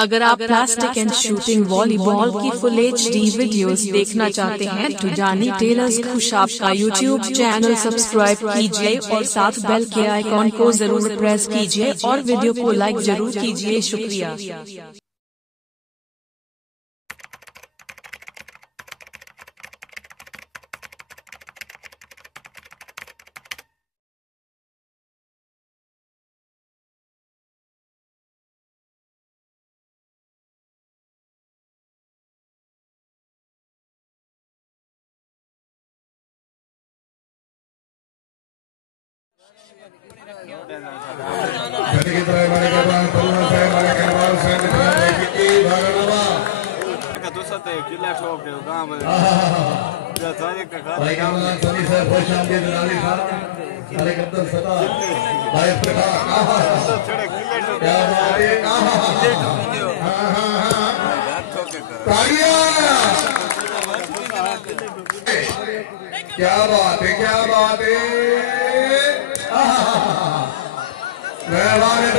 अगर आप plastic and shooting volleyball की फुल HD वीडियोस देखना चाहते हैं तो जानी टेलर्स खुशाब का यूट्यूब चैनल सब्सक्राइब कीजिए और साथ बेल के आइकॉन को जरूर प्रेस कीजिए और वीडियो को लाइक जरूर कीजिए। शुक्रिया। क्या बात है, क्या बात है। मेहरबानी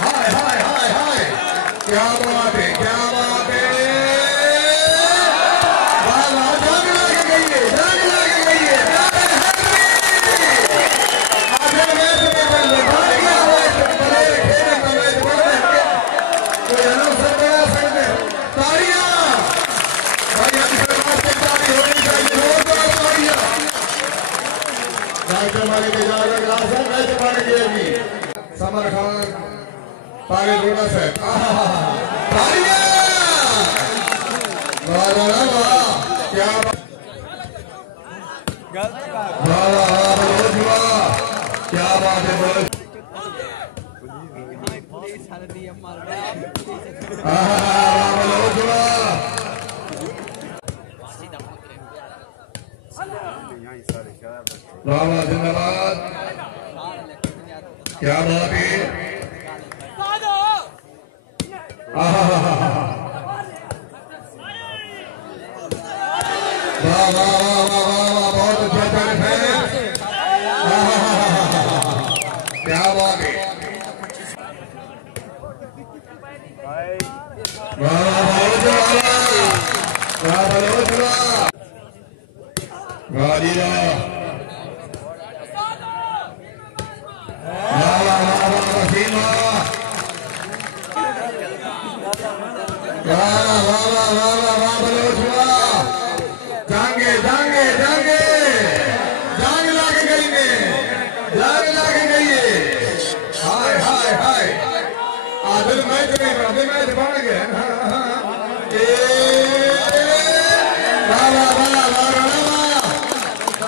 हाय हाय हाय हाय, क्या बात है, क्या बात है। जाग लग गई है, जाग लग गई है। समर खान पागे रोड़ा से क्या क्या बात है। बाबा जिंदाबाद, क्या बात है। वाह वाह वाह वाह वाह, बहुत अच्छा तारीफ है। क्या बात है। वाह वाह वाह जी वाह। जांगे जांगे जांगे जांग लाग गई ने, जांग लाग गई है। हाय हाय हाय, आधे मैच नहीं, आधे मैच बन गए।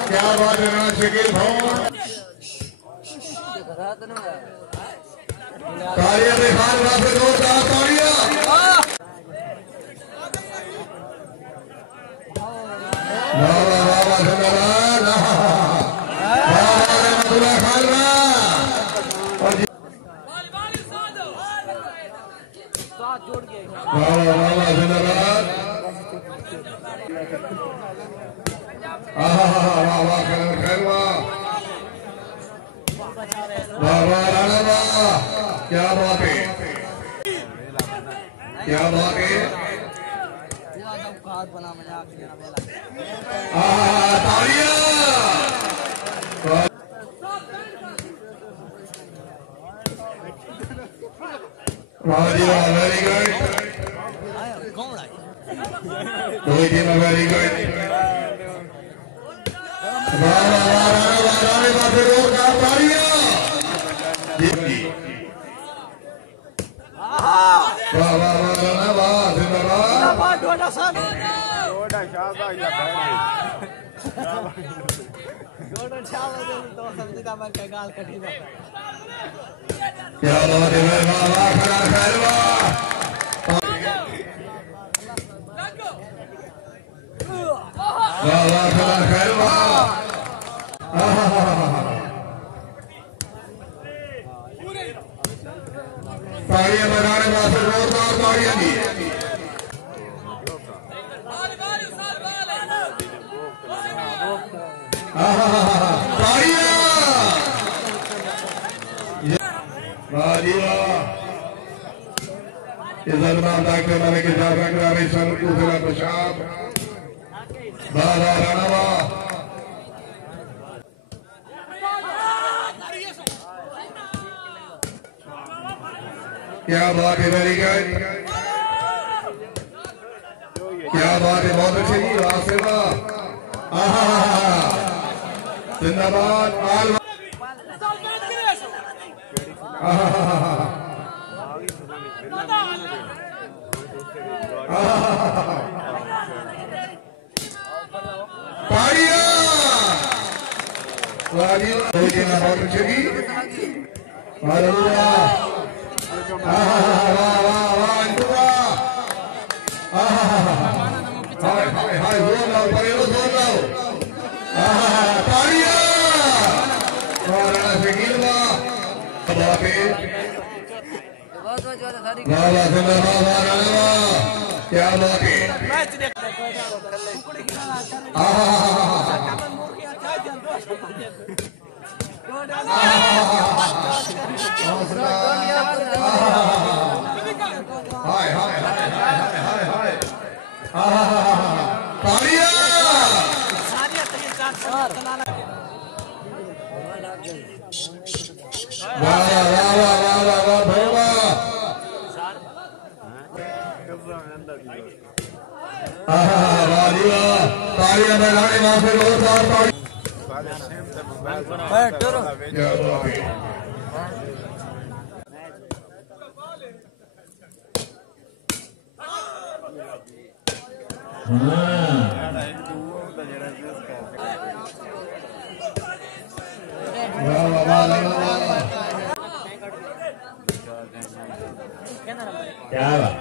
क्या बात है ना शकील भाई। तालियां भी खान वापस जोरदार तालियां। वाह वाह वाह धन्यवाद। खान वाह धन्यवाद। वाह वाह खैर वाह वाह वाह राणा वाह, क्या बात है, क्या बात है। तालियां वाह जी वाह, वेरी गुड। कोई टीम वेरी गुड। वाह वाह क्या बात है। तालियां बजाने वास्ते जोरदार तालियां दी। तालियां वाह जी वाह। इज्जतमान डॉक्टर मलिक दूसरा पेशाब। वाह वाह राणा वाह। क्या बात है, वेरी गुड, क्या बात है, बहुत अच्छी जी, वाह से वाह। जिंदाबाद बहुत अच्छी जी। क्या बात है, हाय हाय हाय हाय हाय तालियां। वाह वाह वाह वाह वाह वाह भाई वाह। वाह जी वाह, तालियां बजाने वहां से जोरदार तालियां। क्या वाह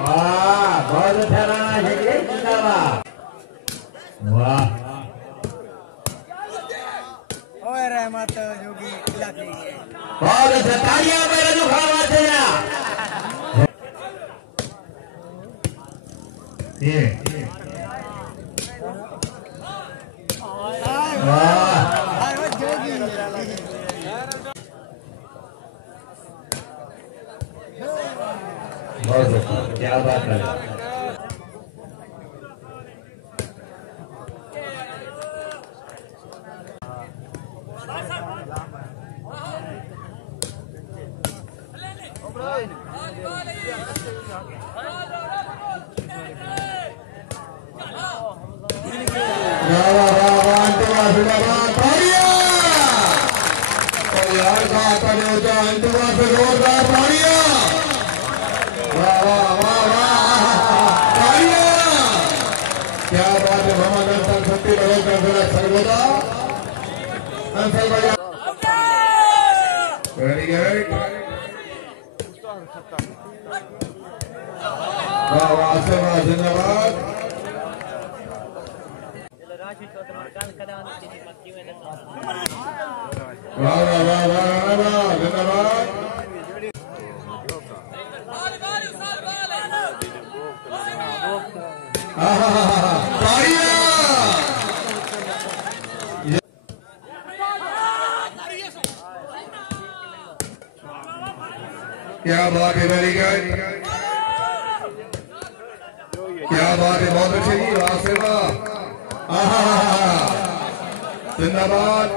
वाह बहुत अच्छा रहा है, जिंदाबाद। वाह रहमत जोगी बहुत अच्छा, तालियां मेरा जो खावा चला। ये बहुत क्या बात है। क्या बात है, मोहम्मद अंसल छत्ती बड़ों का सरगोदा अंसल भैया, वेरी गुड। वाह वाह से वाह, जिंदाबाद। वाह वाह वाह वाह वाह, जिंदाबाद। क्या बात है, वेरी गुड, क्या बात है, बहुत अच्छी जी, वाह से वाह। जिंदाबाद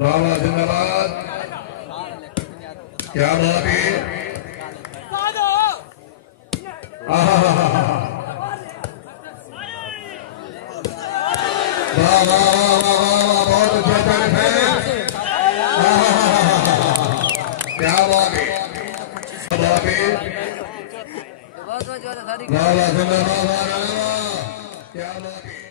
वाह वाह, जिंदाबाद। क्या बात है, वाह वाह वाह वाह वाह, बहुत अच्छा चांस है। क्या बात है, क्या बात है, वाह वाह सुंदर, वाह वाह, क्या बात है।